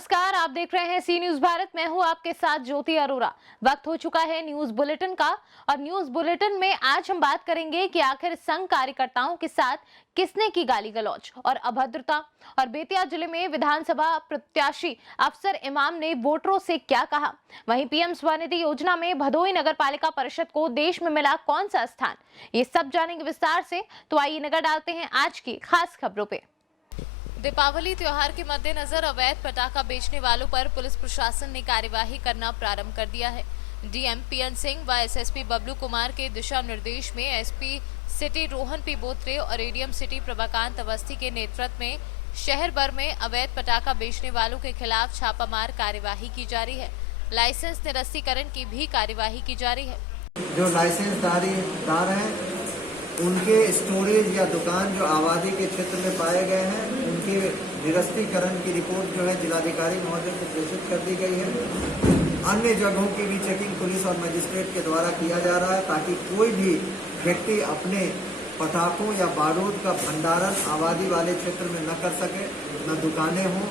नमस्कार, आप देख रहे हैं सी न्यूज भारत। मैं हूं आपके साथ ज्योति अरोरा। वक्त हो चुका है न्यूज बुलेटिन का और न्यूज बुलेटिन में आज हम बात करेंगे कि आखिर संघ कार्यकर्ताओं के साथ किसने की गाली गलौज और अभद्रता। और बेतिया जिले में विधानसभा प्रत्याशी अफसर इमाम ने वोटरों से क्या कहा। वहीं पीएम स्वनिधि योजना में भदोही नगर पालिका परिषद को देश में मिला कौन सा स्थान, ये सब जानेंगे विस्तार से। तो आइए नजर डालते हैं आज की खास खबरों पे। दीपावली त्योहार के मद्देनजर अवैध पटाखा बेचने वालों पर पुलिस प्रशासन ने कार्यवाही करना प्रारंभ कर दिया है। डीएम पीएन सिंह व एसएसपी बबलू कुमार के दिशा निर्देश में SP city Rohan P Botre और एडीएम सिटी प्रभाकांत अवस्थी के नेतृत्व में शहर भर में अवैध पटाखा बेचने वालों के खिलाफ छापामार कार्यवाही की जा रही है। लाइसेंस निरस्तीकरण की भी कार्यवाही की जा रही है। जो लाइसेंसदार हैं उनके स्टोरेज या दुकान जो आबादी के क्षेत्र में पाए गए हैं, उनके निरस्तीकरण की रिपोर्ट जो है जिलाधिकारी महोदय को प्रेषित कर दी गई है। अन्य जगहों की भी चेकिंग पुलिस और मजिस्ट्रेट के द्वारा किया जा रहा है ताकि कोई भी व्यक्ति अपने पटाखों या बारूद का भंडारण आबादी वाले क्षेत्र में न कर सके, न दुकानें हों,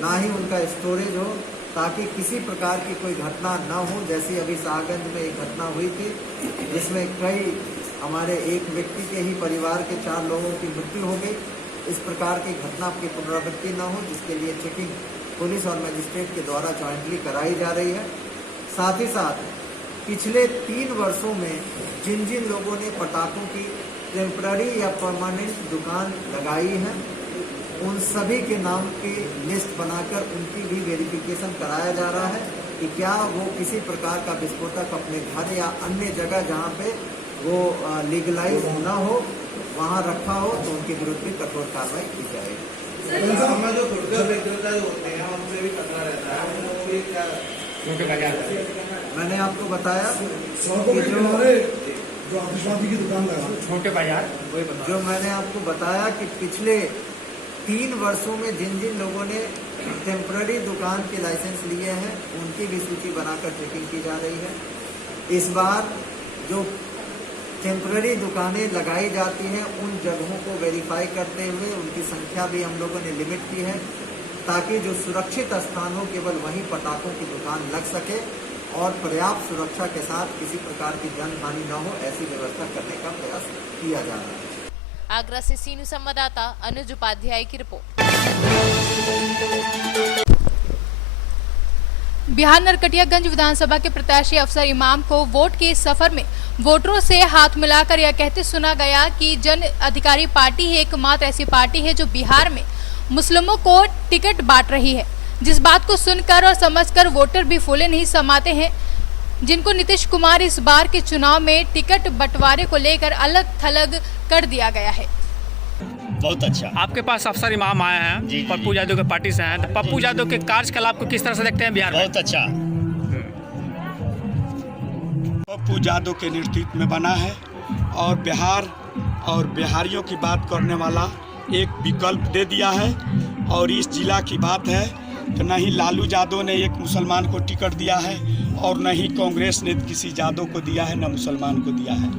ना ही उनका स्टोरेज हो, ताकि किसी प्रकार की कोई घटना न हो। जैसी अभी शाहगंज में एक घटना हुई थी जिसमें कई हमारे एक व्यक्ति के ही परिवार के 4 लोगों की मृत्यु हो गई। इस प्रकार की घटना की पुनरावृत्ति न हो, जिसके लिए चेकिंग पुलिस और मजिस्ट्रेट के द्वारा जॉइंटली कराई जा रही है। साथ ही साथ पिछले 3 वर्षों में जिन जिन लोगों ने पटाखों की टेम्पररी या परमानेंट दुकान लगाई है, उन सभी के नाम की लिस्ट बनाकर उनकी भी वेरिफिकेशन कराया जा रहा है कि क्या वो किसी प्रकार का विस्फोटक अपने घर या अन्य जगह जहाँ पे वो लीगलाइज न हो वहाँ रखा हो, तो उनके विरुद्ध भी कठोर कार्रवाई की जाएगी। जो गुटखा विक्रेता होते हैं उनसे भी खतरा रहता है। मैंने आपको बताया कि जो आतिशबाजी की दुकान लगा छोटे बाजार, जो मैंने आपको बताया कि पिछले 3 वर्षों में जिन जिन लोगों ने टेम्पररी दुकान के लाइसेंस लिए हैं, उनकी भी सूची बनाकर चेकिंग की जा रही है। इस बार जो टेम्पररी दुकानें लगाई जाती हैं, उन जगहों को वेरीफाई करते हुए उनकी संख्या भी हम लोगों ने लिमिट की है ताकि जो सुरक्षित स्थान हो केवल वहीं पटाखों की दुकान लग सके और पर्याप्त सुरक्षा के साथ किसी प्रकार की जन हानि न हो, ऐसी व्यवस्था करने का प्रयास किया जा रहा है। आगरा से सीनू संवाददाता अनुज उपाध्याय की रिपोर्ट। बिहार नरकटियागंज विधानसभा के प्रत्याशी अफसर इमाम को वोट के सफर में वोटरों से हाथ मिलाकर यह कहते सुना गया कि जन अधिकारी पार्टी ही एकमात्र ऐसी पार्टी है जो बिहार में मुस्लिमों को टिकट बांट रही है। जिस बात को सुनकर और समझकर वोटर भी फूले नहीं समाते हैं, जिनको नीतीश कुमार इस बार के चुनाव में टिकट बंटवारे को लेकर अलग थलग कर दिया गया है। बहुत अच्छा। आपके पास अफसर इमाम आए हैं, पप्पू यादव के पार्टी से हैं, तो पप्पू यादव के कार्यकलाप को किस तरह से देखते हैं बिहार में? बहुत अच्छा। पप्पू यादव के नेतृत्व में बना है और बिहार और बिहारियों की बात करने वाला एक विकल्प दे दिया है। और इस जिला की बात है तो न ही लालू यादव ने एक मुसलमान को टिकट दिया है और न ही कांग्रेस ने किसी यादव को दिया है, न मुसलमान को दिया है।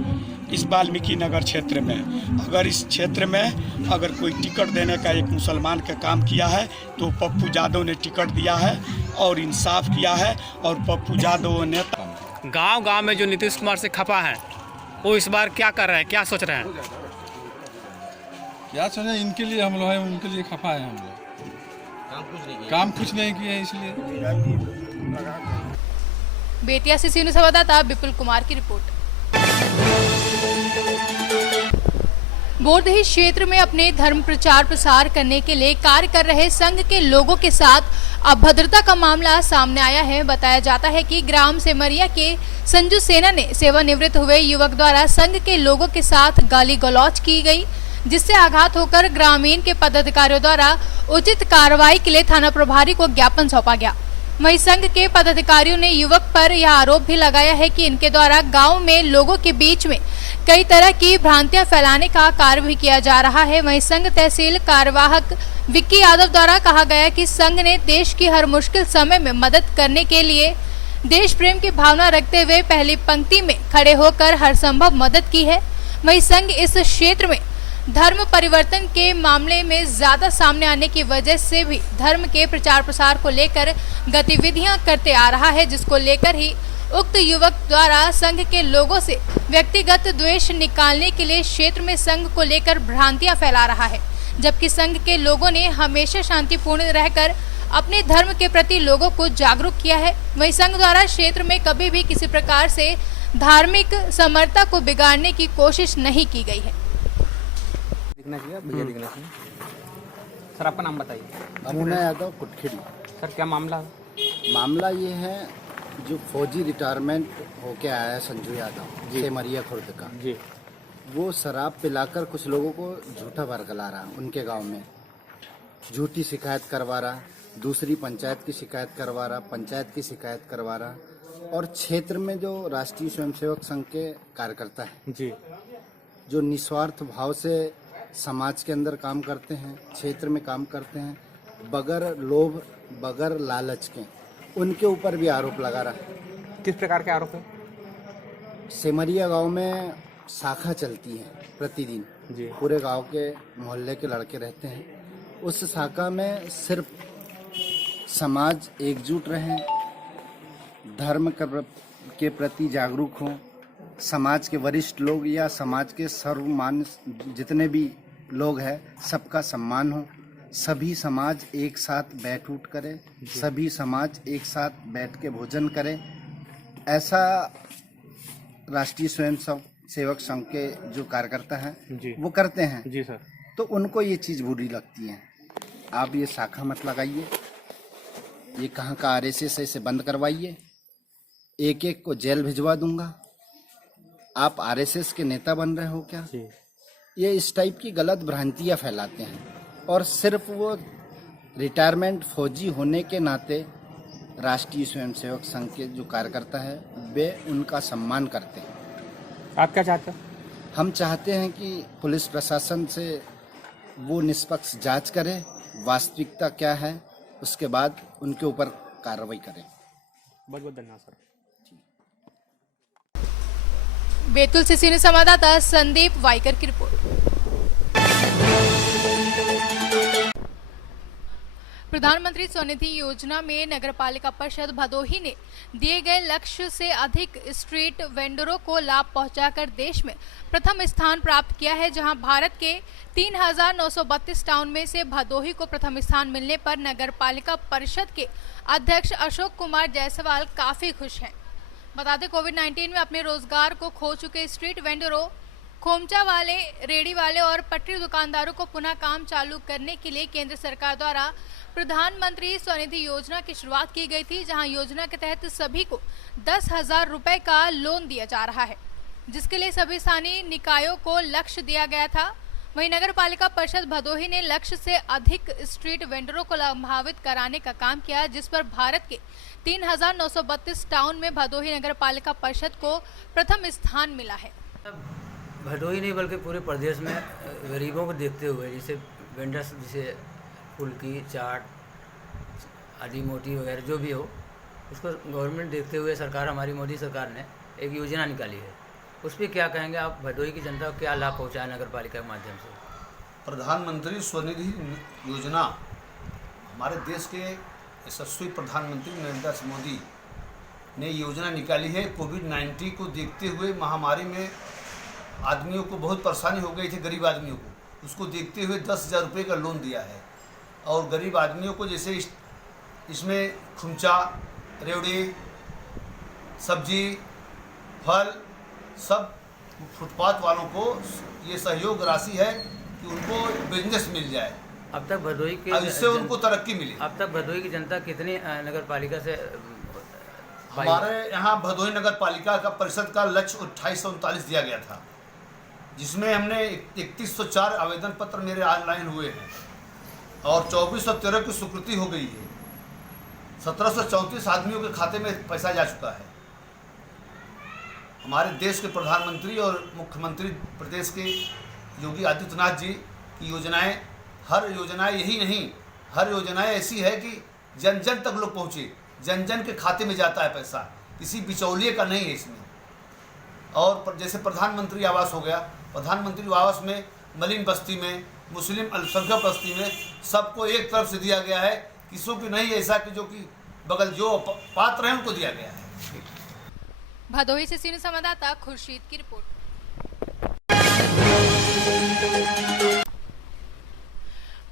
इस वाल्मीकि नगर क्षेत्र में अगर इस क्षेत्र में अगर कोई टिकट देने का एक मुसलमान का काम किया है तो पप्पू यादव ने टिकट दिया है और इंसाफ किया है। और पप्पू यादव ने गांव-गांव में जो नीतीश कुमार से खपा है, वो इस बार क्या कर रहे हैं, क्या सोच रहे हैं? क्या सोचे, इनके लिए हम लोग हैं, उनके लिए खफा है। हम लोग काम कुछ नहीं किए इसलिए। बेतिया से सीनू संवाददाता विपुल कुमार की रिपोर्ट। बोरदही क्षेत्र में अपने धर्म प्रचार प्रसार करने के लिए कार्य कर रहे संघ के लोगों के साथ अभद्रता का मामला सामने आया है। बताया जाता है कि ग्राम सेमरिया के संजू सेना ने सेवानिवृत्त हुए युवक द्वारा संघ के लोगों के साथ गाली गलौज की गई, जिससे आघात होकर ग्रामीण के पदाधिकारियों द्वारा उचित कार्रवाई के लिए थाना प्रभारी को ज्ञापन सौंपा गया। वहीं संघ के पदाधिकारियों ने युवक पर यह आरोप भी लगाया है कि इनके द्वारा गांव में लोगों के बीच में कई तरह की भ्रांतियां फैलाने का कार्य भी किया जा रहा है। वहीं संघ तहसील कार्यवाहक विक्की यादव द्वारा कहा गया कि संघ ने देश की हर मुश्किल समय में मदद करने के लिए देश प्रेम की भावना रखते हुए पहली पंक्ति में खड़े होकर हर संभव मदद की है। वहीं संघ इस क्षेत्र में धर्म परिवर्तन के मामले में ज्यादा सामने आने की वजह से भी धर्म के प्रचार प्रसार को लेकर गतिविधियां करते आ रहा है, जिसको लेकर ही उक्त युवक द्वारा संघ के लोगों से व्यक्तिगत द्वेष निकालने के लिए क्षेत्र में संघ को लेकर भ्रांतियां फैला रहा है। जबकि संघ के लोगों ने हमेशा शांतिपूर्ण रहकर अपने धर्म के प्रति लोगों को जागरूक किया है। वहीं संघ द्वारा क्षेत्र में कभी भी किसी प्रकार से धार्मिक समरता को बिगाड़ने की कोशिश नहीं की गई है। दिखना चाहिए भैया, दिखना चाहिए। सर आपका नाम बताइए। अमुना यादव कुटखिड़ी। सर क्या मामला है? मामला ये है, जो फौजी रिटायरमेंट होके आया है संजू यादव सेमरिया खुर्द का जी, वो शराब पिलाकर कुछ लोगों को झूठा बरगला रहा, उनके गांव में झूठी शिकायत करवा रहा, दूसरी पंचायत की शिकायत करवा रहा, पंचायत की शिकायत करवा रहा। और क्षेत्र में जो राष्ट्रीय स्वयंसेवक संघ के कार्यकर्ता हैं जी, जो निस्वार्थ भाव से समाज के अंदर काम करते हैं, क्षेत्र में काम करते हैं, बगैर लोभ बगैर लालच के, उनके ऊपर भी आरोप लगा रहा है। किस प्रकार के आरोप है? सेमरिया गांव में शाखा चलती है प्रतिदिन जी, पूरे गांव के मोहल्ले के लड़के रहते हैं। उस शाखा में सिर्फ समाज एकजुट रहे, धर्म के प्रति जागरूक हों, समाज के वरिष्ठ लोग या समाज के सर्वमान्य जितने भी लोग हैं सबका सम्मान हो, सभी समाज एक साथ बैठ उठ करे, सभी समाज एक साथ बैठ के भोजन करे, ऐसा राष्ट्रीय स्वयंसेवक संघ के जो कार्यकर्ता हैं वो करते हैं। जी सर। तो उनको ये चीज़ बुरी लगती है। आप ये शाखा मत लगाइए, ये कहाँ का आरएसएस है, इसे बंद करवाइए, एक एक को जेल भिजवा दूंगा। आप आरएसएस के नेता बन रहे हो क्या? जी। ये इस टाइप की गलत भ्रांतियाँ फैलाते हैं और सिर्फ वो रिटायरमेंट फौजी होने के नाते राष्ट्रीय स्वयंसेवक संघ के जो कार्यकर्ता है वे उनका सम्मान करते हैं। आप क्या चाहते हो? हम चाहते हैं कि पुलिस प्रशासन से वो निष्पक्ष जांच करे, वास्तविकता क्या है, उसके बाद उनके ऊपर कार्रवाई करें। बहुत बहुत धन्यवाद सर। बैतूल से सीनियर संवाददाता संदीप वाइकर की रिपोर्ट। प्रधानमंत्री स्वनिधि योजना में नगरपालिका परिषद भदोही ने दिए गए लक्ष्य से अधिक स्ट्रीट वेंडरों को लाभ पहुंचाकर देश में प्रथम स्थान प्राप्त किया है, जहां भारत के 3,932 टाउन में से भदोही को प्रथम स्थान मिलने पर नगरपालिका परिषद के अध्यक्ष अशोक कुमार जायसवाल काफी खुश हैं। बता दें, कोविड-19 में अपने रोजगार को खो चुके स्ट्रीट वेंडरों, खोमचा वाले, रेडी वाले और पटरी दुकानदारों को पुनः काम चालू करने के लिए केंद्र सरकार द्वारा प्रधानमंत्री स्वनिधि योजना की शुरुआत की गई थी, जहां योजना के तहत सभी को 10,000 रुपए का लोन दिया जा रहा है, जिसके लिए सभी स्थानीय निकायों को लक्ष्य दिया गया था। वहीं नगर पालिका परिषद भदोही ने लक्ष्य से अधिक स्ट्रीट वेंडरों को लाभान्वित कराने का काम किया, जिस पर भारत के 3,932 टाउन में भदोही नगर पालिका परिषद को प्रथम स्थान मिला है। भदोही नहीं बल्कि पूरे प्रदेश में गरीबों को देखते हुए, जैसे वेंडर्स, जैसे फुल्की, चाट आदि मोटी वगैरह जो भी हो, उसको गवर्नमेंट देखते हुए सरकार, हमारी मोदी सरकार ने एक योजना निकाली है। उस पर क्या कहेंगे आप? भदोही की जनता को क्या लाभ पहुँचा नगर पालिका के माध्यम से? प्रधानमंत्री स्वनिधि योजना हमारे देश के यशस्वी प्रधानमंत्री नरेंद्र मोदी ने योजना निकाली है। कोविड-19 को देखते हुए महामारी में आदमियों को बहुत परेशानी हो गई थी, गरीब आदमियों को, उसको देखते हुए 10,000 रुपये का लोन दिया है। और गरीब आदमियों को जैसे इसमें खुमचा, रेवड़ी, सब्जी, फल, सब फुटपाथ वालों को ये सहयोग राशि है कि उनको बिजनेस मिल जाए। अब तक भदोही के इससे उनको तरक्की मिली। अब तक भदोही की जनता कितनी नगर पालिका से? हमारे यहाँ भदोही नगर पालिका का परिषद का लक्ष्य 2839 दिया गया था, जिसमें हमने 3104 आवेदन पत्र मेरे ऑनलाइन हुए हैं और 2413 की स्वीकृति हो गई है। 1734 आदमियों के खाते में पैसा जा चुका है। हमारे देश के प्रधानमंत्री और मुख्यमंत्री प्रदेश के योगी आदित्यनाथ जी की योजनाएं, हर योजनाएं यही नहीं, हर योजनाएं ऐसी है कि जन जन तक लोग पहुँचे, जन जन के खाते में जाता है पैसा, किसी बिचौलिए का नहीं है इसमें। और जैसे प्रधानमंत्री आवास हो गया, प्रधानमंत्री आवास में मलिन बस्ती में, मुस्लिम अल्पसंख्यक बस्ती में सबको एक तरफ से दिया गया है। किसी को नहीं ऐसा कि जो कि बगल जो पात्र हैं उनको दिया गया है। भदोही से सीनियर संवाददाता खुर्शीद की रिपोर्ट।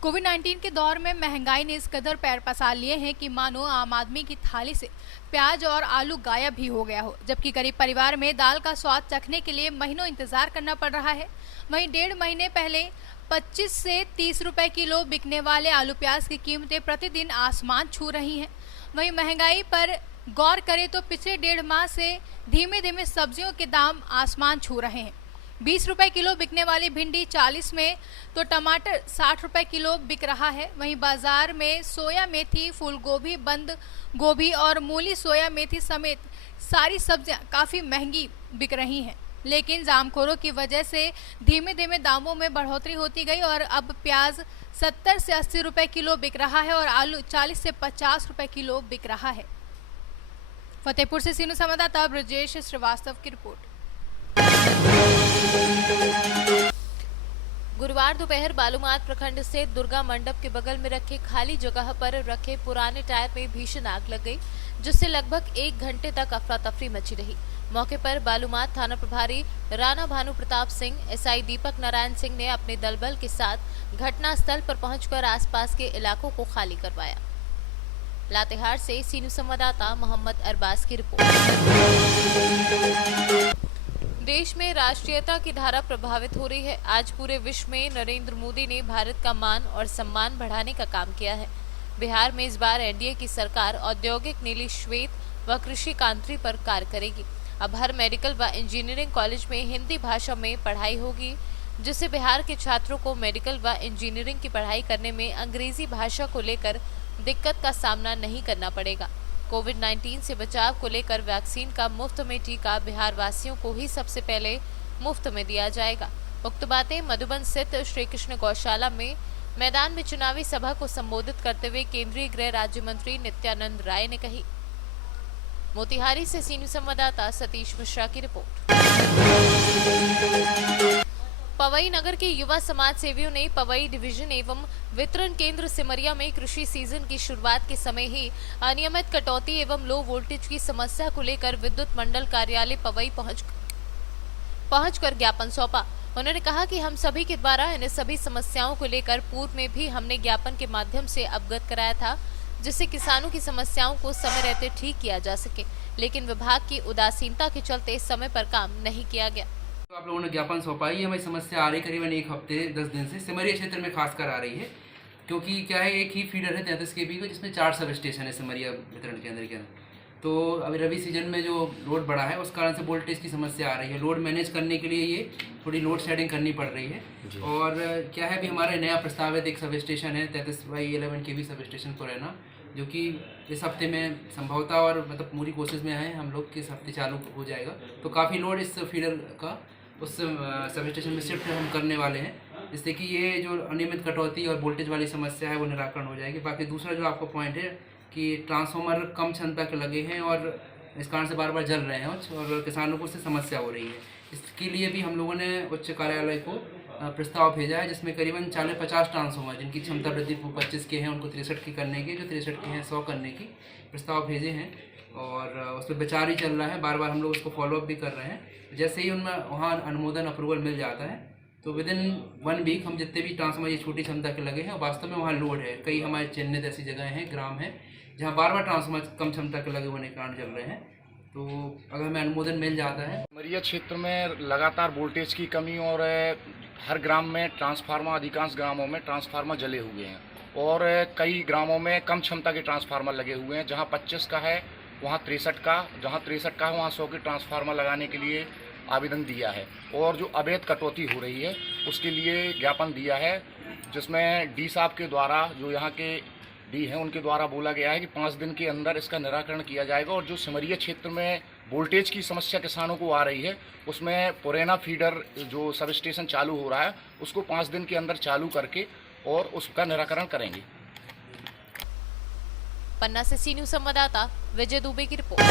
कोविड-19 के दौर में महंगाई ने इस कदर पैर पसार लिए हैं कि मानो आम आदमी की थाली से प्याज और आलू गायब ही हो गया हो, जबकि गरीब परिवार में दाल का स्वाद चखने के लिए महीनों इंतजार करना पड़ रहा है। वहीं 1.5 महीने पहले 25 से 30 रुपए किलो बिकने वाले आलू प्याज की कीमतें प्रतिदिन आसमान छू रही हैं। वहीं महंगाई पर गौर करें तो पिछले 1.5 माह से धीमे धीमे सब्जियों के दाम आसमान छू रहे हैं। 20 रुपए किलो बिकने वाली भिंडी 40 में तो टमाटर 60 रुपए किलो बिक रहा है। वहीं बाजार में सोया मेथी, फूल गोभी, बंद गोभी और मूली सोया मेथी समेत सारी सब्जियां काफ़ी महंगी बिक रही हैं। लेकिन जामखोरों की वजह से धीमे धीमे दामों में बढ़ोतरी होती गई और अब प्याज 70 से 80 रुपए किलो बिक रहा है और आलू 40 से 50 रुपए किलो बिक रहा है। फतेहपुर से सीनियर संवाददाता ब्रजेश श्रीवास्तव की रिपोर्ट। गुरुवार दोपहर बालूमाथ प्रखंड स्थित दुर्गा मंडप के बगल में रखे खाली जगह पर रखे पुराने टायर में भीषण आग लग गई, जिससे लगभग 1 घंटे तक अफरा तफरी मची रही। मौके पर बालूमाथ थाना प्रभारी राणा भानु प्रताप सिंह, एसआई दीपक नारायण सिंह ने अपने दलबल के साथ घटनास्थल पर पहुंचकर आसपास के इलाकों को खाली करवाया। लातेहार से सीनियर संवाददाता मोहम्मद अरबाज की रिपोर्ट। देश में राष्ट्रीयता की धारा प्रभावित हो रही है। आज पूरे विश्व में नरेंद्र मोदी ने भारत का मान और सम्मान बढ़ाने का काम किया है। बिहार में इस बार एनडीए की सरकार औद्योगिक नीली श्वेत व कृषि क्रांति पर कार्य करेगी। अब हर मेडिकल व इंजीनियरिंग कॉलेज में हिंदी भाषा में पढ़ाई होगी, जिससे बिहार के छात्रों को मेडिकल व इंजीनियरिंग की पढ़ाई करने में अंग्रेजी भाषा को लेकर दिक्कत का सामना नहीं करना पड़ेगा। कोविड-19 से बचाव को लेकर वैक्सीन का मुफ्त में टीका बिहार वासियों को ही सबसे पहले मुफ्त में दिया जाएगा। उक्त बातें मधुबन स्थित श्री कृष्ण गौशाला में मैदान में चुनावी सभा को संबोधित करते हुए केंद्रीय गृह राज्य मंत्री नित्यानंद राय ने कही। मोतिहारी से सीनियर संवाददाता सतीश मिश्रा की रिपोर्ट। पवई नगर के युवा समाज सेवियों ने पवई डिवीजन एवं वितरण केंद्र सिमरिया में कृषि सीजन की शुरुआत के समय ही अनियमित कटौती एवं लो वोल्टेज की समस्या को लेकर विद्युत मंडल कार्यालय पवई पहुंचकर ज्ञापन सौंपा। उन्होंने कहा कि हम सभी के द्वारा इन सभी समस्याओं को लेकर पूर्व में भी हमने ज्ञापन के माध्यम से अवगत कराया था, जिससे किसानों की समस्याओं को समय रहते ठीक किया जा सके, लेकिन विभाग की उदासीनता के चलते समय पर काम नहीं किया गया। तो आप लोगों ने ज्ञापन सौंपा ही, हमारी समस्या आ रही करीबन 1 हफ्ते 10 दिन से सिमरिया क्षेत्र में खासकर आ रही है, क्योंकि क्या है एक ही फीडर है 33 kV का, जिसमें 4 सब स्टेशन है सिमरिया वितरण केंद्र के अंदर। तो अभी रबी सीजन में जो लोड बढ़ा है उस कारण से वोल्टेज की समस्या आ रही है। लोड मैनेज करने के लिए ये थोड़ी लोड शेडिंग करनी पड़ रही है। और क्या है, अभी हमारा नया प्रस्तावित एक सब स्टेशन है 33/11 kV सब स्टेशन को रहना, जो कि इस हफ्ते में संभवतः और मतलब पूरी कोशिश में है हम लोग कि इस हफ्ते चालू हो जाएगा। तो काफ़ी लोड इस फीडर का उस सब स्टेशन में शिफ्ट हम करने वाले हैं, जिससे कि ये जो अनियमित कटौती और वोल्टेज वाली समस्या है वो निराकरण हो जाएगी। बाकी दूसरा जो आपको पॉइंट है कि ट्रांसफार्मर कम क्षमता के लगे हैं और इस कारण से बार बार जल रहे हैं और किसानों को उससे समस्या हो रही है। इसके लिए भी हम लोगों ने उच्च कार्यालय को प्रस्ताव भेजा है, जिसमें करीबन 40-50 ट्रांसफार्मर जिनकी क्षमता वृद्धि 25 के हैं उनको 63 की करने की, जो 63 के हैं 100 करने की प्रस्ताव भेजे हैं और उस पर विचार ही चल रहा है। बार बार हम लोग उसको फॉलोअप भी कर रहे हैं। जैसे ही उनमें वहाँ अनुमोदन अप्रूवल मिल जाता है तो विदिन 1 वीक हम जितने भी ट्रांसफार्मर ये छोटी क्षमता के लगे हैं वास्तव में वहाँ लोड है। कई हमारे चिन्हित ऐसी जगह हैं, ग्राम हैं, जहाँ बार बार ट्रांसफार्मर कम क्षमता के लगे होने के कारण चल रहे हैं। तो अगर हमें अनुमोदन मिल जाता है। सिमरिया क्षेत्र में लगातार वोल्टेज की कमी और हर ग्राम में ट्रांसफार्मर, अधिकांश ग्रामों में ट्रांसफार्मर जले हुए हैं और कई ग्रामों में कम क्षमता के ट्रांसफार्मर लगे हुए हैं। जहाँ 25 का है वहाँ 63 का, जहाँ 63 का है वहाँ 100 के ट्रांसफार्मर लगाने के लिए आवेदन दिया है। और जो अवैध कटौती हो रही है उसके लिए ज्ञापन दिया है, जिसमें डी साहब के द्वारा, जो यहाँ के डी हैं उनके द्वारा बोला गया है कि 5 दिन के अंदर इसका निराकरण किया जाएगा। और जो सिमरिया क्षेत्र में वोल्टेज की समस्या किसानों को आ रही है उसमें पुराना फीडर जो सब स्टेशन चालू हो रहा है उसको 5 दिन के अंदर चालू करके और उसका निराकरण करेंगे। पन्ना से सी न्यूज़ संवाददाता विजय दुबे की रिपोर्ट।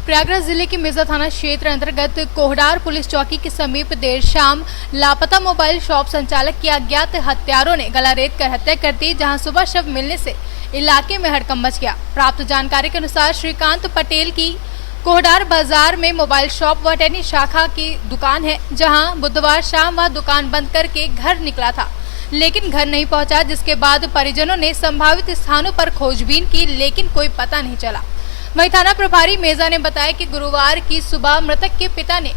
प्रयागराज जिले के मिर्जा थाना क्षेत्र अंतर्गत कोहडार पुलिस चौकी के समीप देर शाम लापता मोबाइल शॉप संचालक की अज्ञात हत्यारों ने गला रेत कर हत्या कर दी, जहां सुबह शव मिलने से इलाके में हड़कंप मच गया। प्राप्त जानकारी के अनुसार श्रीकांत पटेल की कोहडार बाजार में मोबाइल शॉप व टेनिस शाखा की दुकान है, जहां बुधवार शाम वह दुकान बंद करके घर निकला था, लेकिन घर नहीं पहुंचा, जिसके बाद परिजनों ने संभावित स्थानों पर खोजबीन की, लेकिन कोई पता नहीं चला। वहीं थाना प्रभारी मेजा ने बताया कि गुरुवार की सुबह मृतक के पिता ने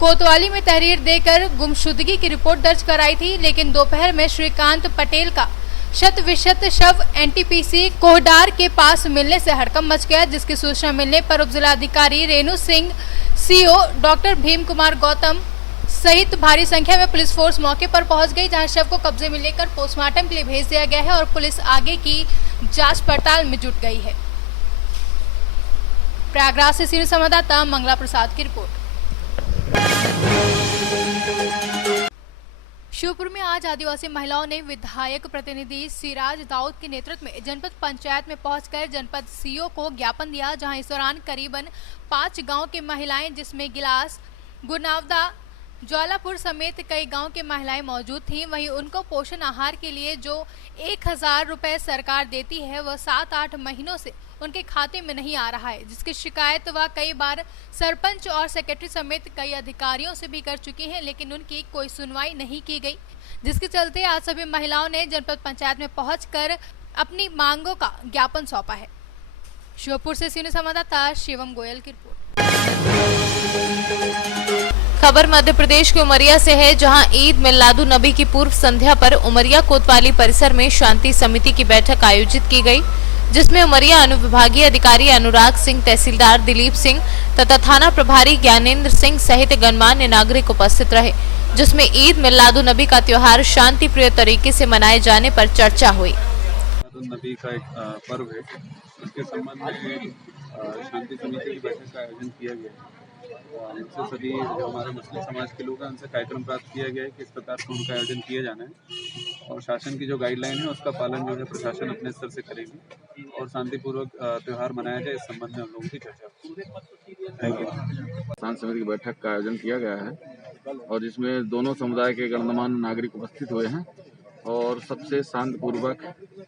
कोतवाली में तहरीर देकर गुमशुदगी की रिपोर्ट दर्ज कराई थी, लेकिन दोपहर में श्रीकांत पटेल का शत शव एनटीपीसी कोहडार के पास मिलने से हड़कंप मच गया, जिसकी सूचना मिलने पर उप जिलाधिकारी रेणु सिंह, सीओ डॉक्टर भीम कुमार गौतम सहित भारी संख्या में पुलिस फोर्स मौके पर पहुंच गई, जहां शव को कब्जे में लेकर पोस्टमार्टम के लिए भेज दिया गया है और पुलिस आगे की जांच पड़ताल में जुट गई है। प्रयागराज से सीनियर संवाददाता मंगला प्रसाद की रिपोर्ट। शिवपुर में आज आदिवासी महिलाओं ने विधायक प्रतिनिधि सिराज दाऊद के नेतृत्व में जनपद पंचायत में पहुंचकर जनपद सीओ को ज्ञापन दिया, जहां इस दौरान करीबन 5 गांव के महिलाएं, जिसमें गिलास, गुरनावदा, ज्वालापुर समेत कई गांव के महिलाएं मौजूद थीं। वहीं उनको पोषण आहार के लिए जो 1000 रुपए सरकार देती है, वह 7-8 महीनों से उनके खाते में नहीं आ रहा है, जिसकी शिकायत वह कई बार सरपंच और सेक्रेटरी समेत कई अधिकारियों से भी कर चुकी हैं, लेकिन उनकी कोई सुनवाई नहीं की गई, जिसके चलते आज सभी महिलाओं ने जनपद पंचायत में पहुंचकर अपनी मांगों का ज्ञापन सौंपा है। शिवपुर से सीनियर संवाददाता शिवम गोयल की रिपोर्ट। खबर मध्य प्रदेश के उमरिया से है, जहां ईद मिलादुन नबी की पूर्व संध्या पर उमरिया कोतवाली परिसर में शांति समिति की बैठक आयोजित की गई, जिसमें उमरिया अनुविभागीय अधिकारी अनुराग सिंह, तहसीलदार दिलीप सिंह तथा थाना प्रभारी ज्ञानेंद्र सिंह सहित गणमान्य नागरिक उपस्थित रहे, जिसमें ईद मिलादुन नबी का त्योहार शांति प्रिय तरीके से मनाए जाने पर चर्चा हुई। नबी का एक पर्व है, इसके संबंध में शांति समिति की बैठक का आयोजन किया गया। उनसे सभी जो हमारे मुस्लिम समाज के लोग हैं, उनसे कार्यक्रम प्राप्त किया गया है कि इस प्रकार से उनका आयोजन किया जाना है और शासन की जो गाइडलाइन है उसका पालन जो है प्रशासन अपने स्तर से करेगी और शांतिपूर्वक त्यौहार मनाया जाए, इस संबंध में हम लोगों की चर्चा होगी। शांति समिति की बैठक का आयोजन किया गया है और जिसमें दोनों समुदाय के गणमान्य नागरिक उपस्थित हुए हैं और सबसे शांतिपूर्वक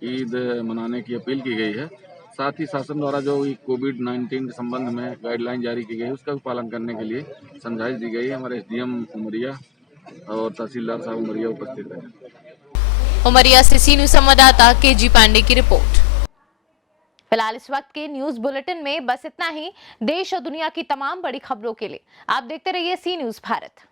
ईद मनाने की अपील की गई है। साथ ही शासन द्वारा जो कोविड-19 के संबंध में गाइडलाइन जारी की गई है उसका भी पालन करने के लिए समझाइश दी गई है। हमारे एसडीएम उमरिया और तहसीलदार साहब उमरिया उपस्थित रहे। उमरिया से सी न्यूज संवाददाता केजी पांडे की रिपोर्ट। फिलहाल इस वक्त के न्यूज बुलेटिन में बस इतना ही। देश और दुनिया की तमाम बड़ी खबरों के लिए आप देखते रहिए सी न्यूज भारत।